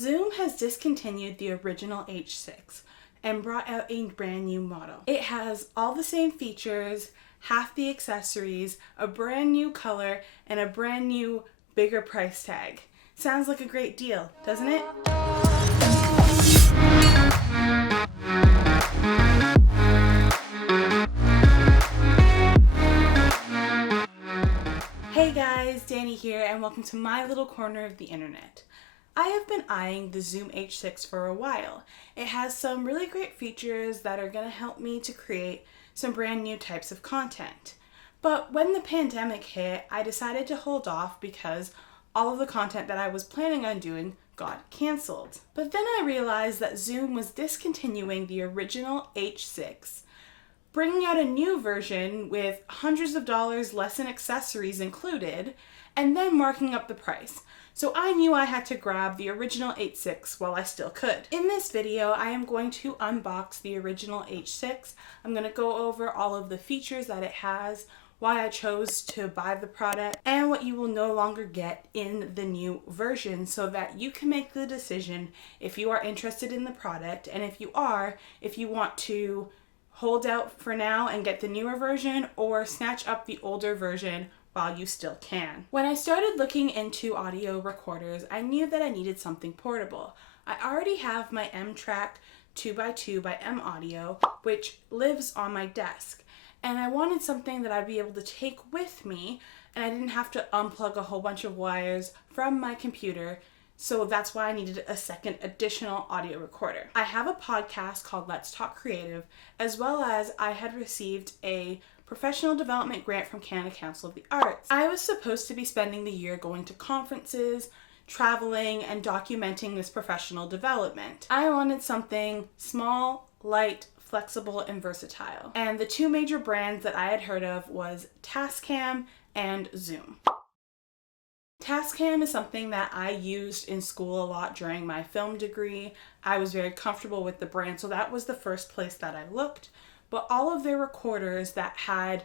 Zoom has discontinued the original H6 and brought out a brand new model. It has all the same features, half the accessories, a brand new color, and a brand new, bigger price tag. Sounds like a great deal, doesn't it? Hey guys, Dani here, and welcome to my little corner of the internet. I have been eyeing the Zoom H6 for a while. It has some really great features that are going to help me to create some brand new types of content. But when the pandemic hit, I decided to hold off because all of the content that I was planning on doing got canceled. But then I realized that Zoom was discontinuing the original H6, bringing out a new version with hundreds of dollars less in accessories included, and then marking up the price. So I knew I had to grab the original H6 while I still could. In this video, I am going to unbox the original H6. I'm going to go over all of the features that it has, why I chose to buy the product, and what you will no longer get in the new version so that you can make the decision if you are interested in the product, and if you are, if you want to hold out for now and get the newer version or snatch up the older version while you still can. When I started looking into audio recorders, I knew that I needed something portable. I already have my M-Track 2x2 by M Audio, which lives on my desk, and I wanted something that I'd be able to take with me and I didn't have to unplug a whole bunch of wires from my computer. So that's why I needed a second additional audio recorder. I have a podcast called Let's Talk Creative, as well as I had received a professional development grant from Canada Council of the Arts. I was supposed to be spending the year going to conferences, traveling, and documenting this professional development. I wanted something small, light, flexible, and versatile. And the two major brands that I had heard of was Tascam and Zoom. Tascam is something that I used in school a lot during my film degree. I was very comfortable with the brand, so that was the first place that I looked. But all of their recorders that had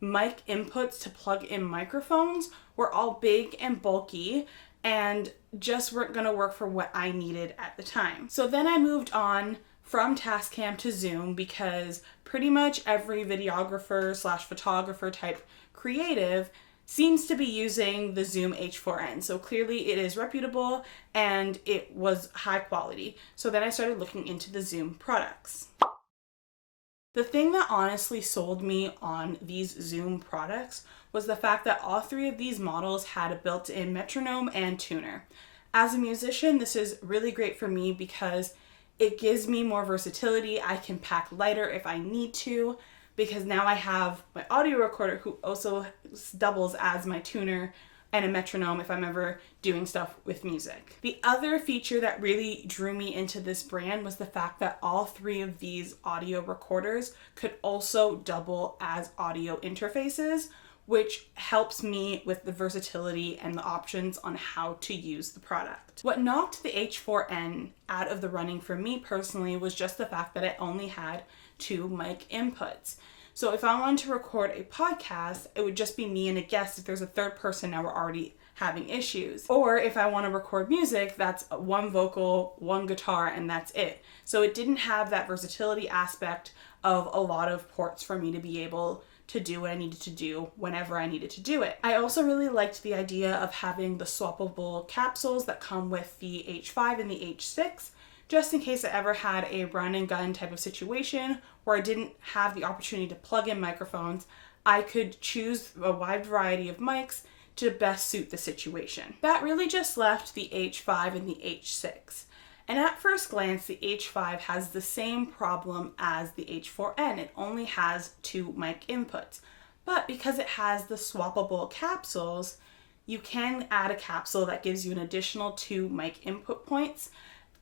mic inputs to plug in microphones were all big and bulky and just weren't going to work for what I needed at the time. So then I moved on from Tascam to Zoom because pretty much every videographer / photographer type creative seems to be using the Zoom H4N. So clearly it is reputable and it was high quality. So then I started looking into the Zoom products. The thing that honestly sold me on these Zoom products was the fact that all three of these models had a built-in metronome and tuner. As a musician, this is really great for me because it gives me more versatility. I can pack lighter if I need to, because now I have my audio recorder who also doubles as my tuner and a metronome if I'm ever doing stuff with music. The other feature that really drew me into this brand was the fact that all three of these audio recorders could also double as audio interfaces, which helps me with the versatility and the options on how to use the product. What knocked the H4N out of the running for me personally was just the fact that it only had 2 mic inputs. So if I wanted to record a podcast, it would just be me and a guest. If there's a third person, now we're already having issues. Or if I want to record music, that's 1 vocal, 1 guitar, and that's it. So it didn't have that versatility aspect of a lot of ports for me to be able to do what I needed to do whenever I needed to do it. I also really liked the idea of having the swappable capsules that come with the H5 and the H6, just in case I ever had a run and gun type of situation where I didn't have the opportunity to plug in microphones. I could choose a wide variety of mics to best suit the situation. That really just left the H5 and the H6. And at first glance, the H5 has the same problem as the H4N. It only has 2 mic inputs. But because it has the swappable capsules, you can add a capsule that gives you an additional 2 mic input points,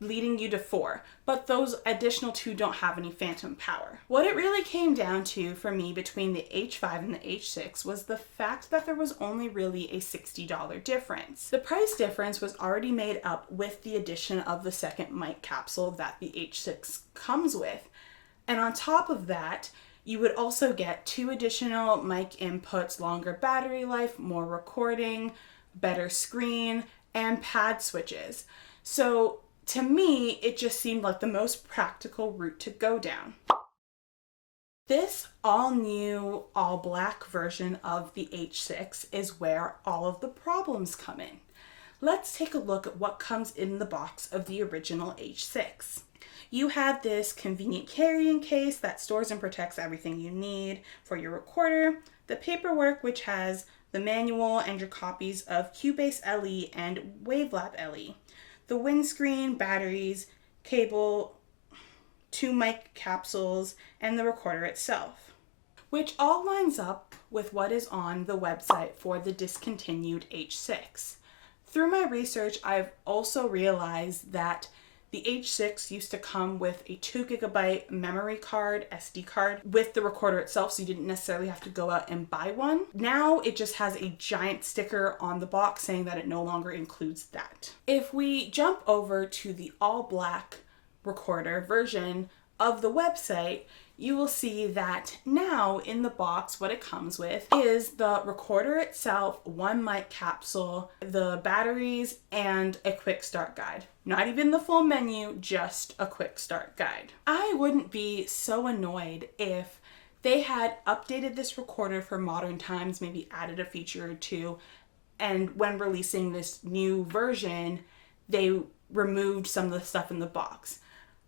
leading you to 4, but those additional 2 don't have any phantom power. What it really came down to for me between the H5 and the H6 was the fact that there was only really a $60 difference. The price difference was already made up with the addition of the second mic capsule that the H6 comes with. And on top of that, you would also get 2 additional mic inputs, longer battery life, more recording, better screen, and pad switches. So To me, it just seemed like the most practical route to go down. This all-new, all-black version of the H6 is where all of the problems come in. Let's take a look at what comes in the box of the original H6. You have this convenient carrying case that stores and protects everything you need for your recorder, the paperwork which has the manual and your copies of Cubase LE and Wavelab LE, the windscreen, batteries, cable, 2 mic capsules, and the recorder itself, which all lines up with what is on the website for the discontinued H6. Through my research, I've also realized that the H6 used to come with a 2 gigabyte memory card, SD card, with the recorder itself, so you didn't necessarily have to go out and buy one. Now it just has a giant sticker on the box saying that it no longer includes that. If we jump over to the all black recorder version of the website, you will see that now in the box what it comes with is the recorder itself, 1 mic capsule, the batteries, and a quick start guide. Not even the full menu, just a quick start guide. I wouldn't be so annoyed if they had updated this recorder for modern times, maybe added a feature or two, and when releasing this new version, they removed some of the stuff in the box.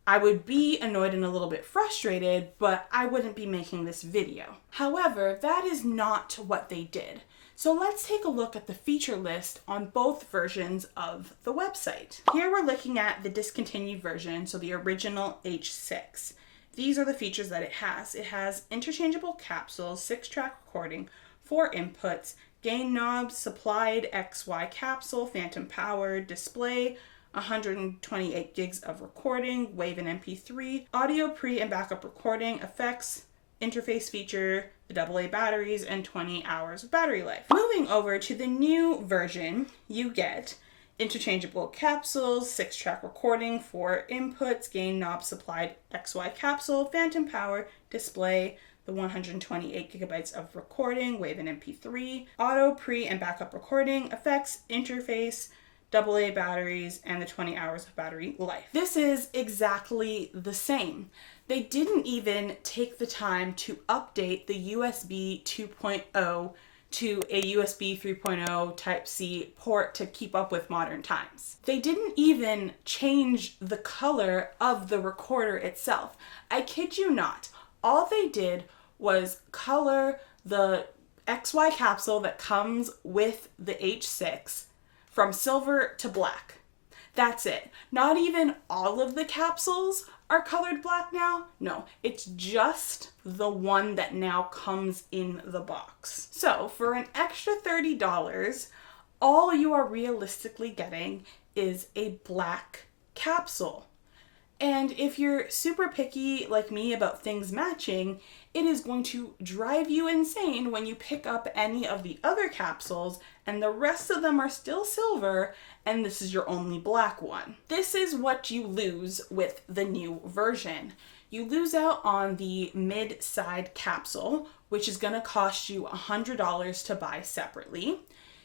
I would be annoyed and a little bit frustrated, but I wouldn't be making this video. However, that is not what they did. So let's take a look at the feature list on both versions of the website. Here we're looking at the discontinued version, so the original H6. These are the features that it has. It has interchangeable capsules, 6-track recording, 4 inputs, gain knobs, supplied XY capsule, phantom power, display, 128 gigs of recording, WAV and MP3, audio pre and backup recording, effects, interface feature, the AA batteries, and 20 hours of battery life. Moving over to the new version, you get interchangeable capsules, 6-track recording, 4 inputs, gain knob supplied XY capsule, phantom power, display, the 128 gigabytes of recording, WAV and MP3, auto pre and backup recording, effects, interface, AA batteries, and the 20 hours of battery life. This is exactly the same. They didn't even take the time to update the USB 2.0 to a USB 3.0 Type-C port to keep up with modern times. They didn't even change the color of the recorder itself. I kid you not. All they did was color the XY capsule that comes with the H6 from silver to black. That's it. Not even all of the capsules are colored black now. No, it's just the one that now comes in the box. So for an extra $30, all you are realistically getting is a black capsule. And if you're super picky like me about things matching, it is going to drive you insane when you pick up any of the other capsules and the rest of them are still silver and this is your only black one. This is what you lose with the new version. You lose out on the mid-side capsule, which is going to cost you $100 to buy separately.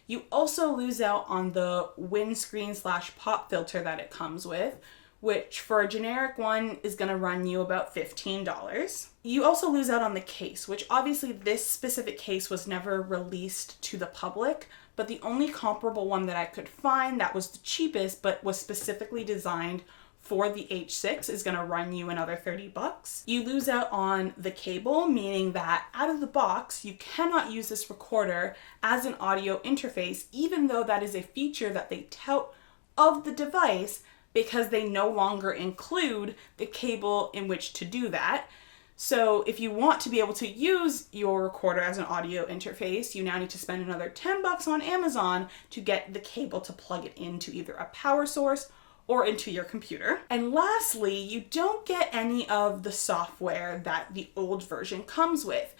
You also lose out on the windscreen / pop filter that it comes with, which for a generic one is going to run you about $15. You also lose out on the case, which obviously this specific case was never released to the public, but the only comparable one that I could find that was the cheapest but was specifically designed for the H6 is going to run you another $30. You lose out on the cable, meaning that out of the box, you cannot use this recorder as an audio interface, even though that is a feature that they tout of the device, because they no longer include the cable in which to do that. So if you want to be able to use your recorder as an audio interface, you now need to spend another $10 on Amazon to get the cable to plug it into either a power source or into your computer. And lastly, you don't get any of the software that the old version comes with.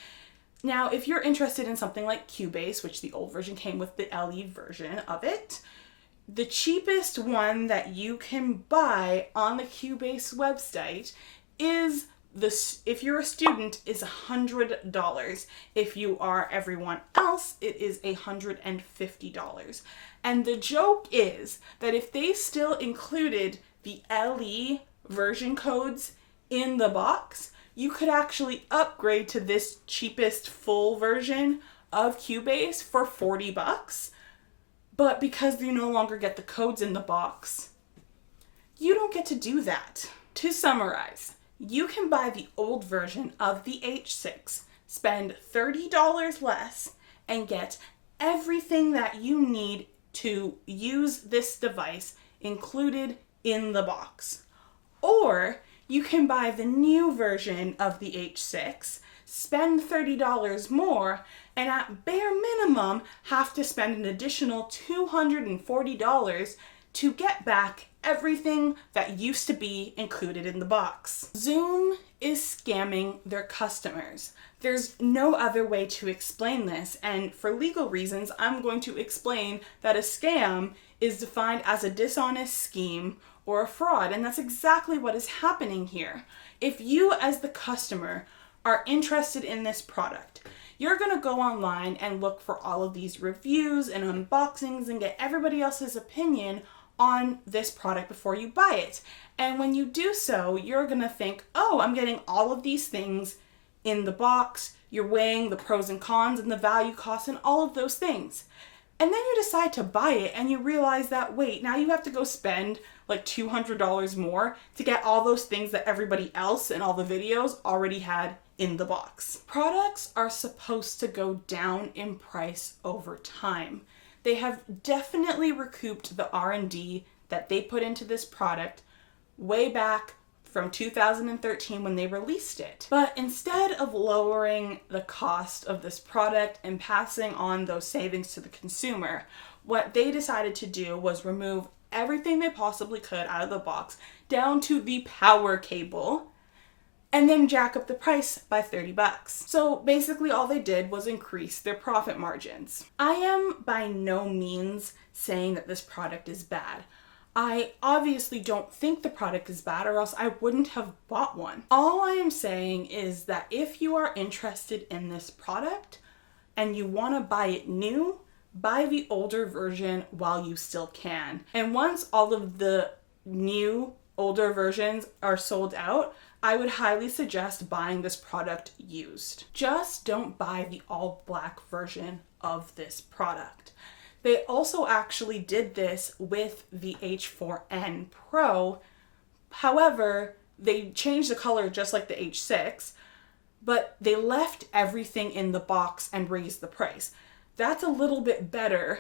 Now, if you're interested in something like Cubase, which the old version came with the LE version of it, the cheapest one that you can buy on the Cubase website is if you're a student, is $100. If you are everyone else, it is $150. And the joke is that if they still included the LE version codes in the box, you could actually upgrade to this cheapest full version of Cubase for $40. But because you no longer get the codes in the box, you don't get to do that. To summarize, you can buy the old version of the H6, spend $30 less, and get everything that you need to use this device included in the box. Or you can buy the new version of the H6, spend $30 more, and at bare minimum have to spend an additional $240 to get back everything that used to be included in the box. Zoom is scamming their customers. There's no other way to explain this, and for legal reasons, I'm going to explain that a scam is defined as a dishonest scheme or a fraud, and that's exactly what is happening here. If you, as the customer, are interested in this product, you're gonna go online and look for all of these reviews and unboxings and get everybody else's opinion on this product before you buy it. And when you do so, you're gonna think, oh, I'm getting all of these things in the box. You're weighing the pros and cons and the value costs and all of those things. And then you decide to buy it and you realize that, wait, now you have to go spend like $200 more to get all those things that everybody else and all the videos already had in the box. Products are supposed to go down in price over time. They have definitely recouped the R&D that they put into this product way back from 2013 when they released it. But instead of lowering the cost of this product and passing on those savings to the consumer, what they decided to do was remove everything they possibly could out of the box down to the power cable and then jack up the price by $30. So basically all they did was increase their profit margins. I am by no means saying that this product is bad. I obviously don't think the product is bad, or else I wouldn't have bought one. All I am saying is that if you are interested in this product and you want to buy it new, buy the older version while you still can. And once all of the new, older versions are sold out, I would highly suggest buying this product used. Just don't buy the all black version of this product. They also actually did this with the H4N Pro. However, they changed the color just like the H6, but they left everything in the box and raised the price. That's a little bit better.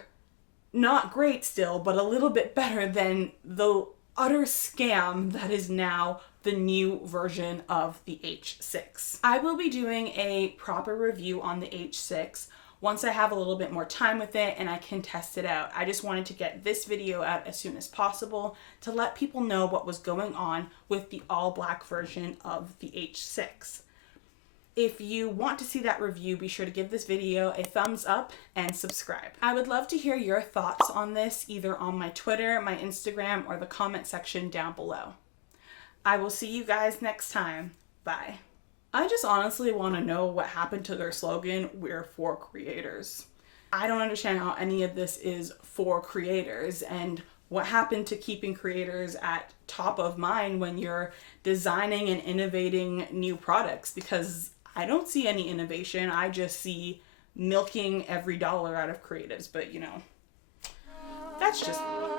Not great still, but a little bit better than the utter scam that is now the new version of the H6. I will be doing a proper review on the H6 once I have a little bit more time with it and I can test it out. I just wanted to get this video out as soon as possible to let people know what was going on with the all black version of the H6. If you want to see that review, be sure to give this video a thumbs up and subscribe. I would love to hear your thoughts on this either on my Twitter, my Instagram, or the comment section down below. I will see you guys next time. Bye. I just honestly want to know what happened to their slogan, "We're for creators." I don't understand how any of this is for creators, and what happened to keeping creators at top of mind when you're designing and innovating new products, because I don't see any innovation. I just see milking every dollar out of creatives, but you know, that's just me.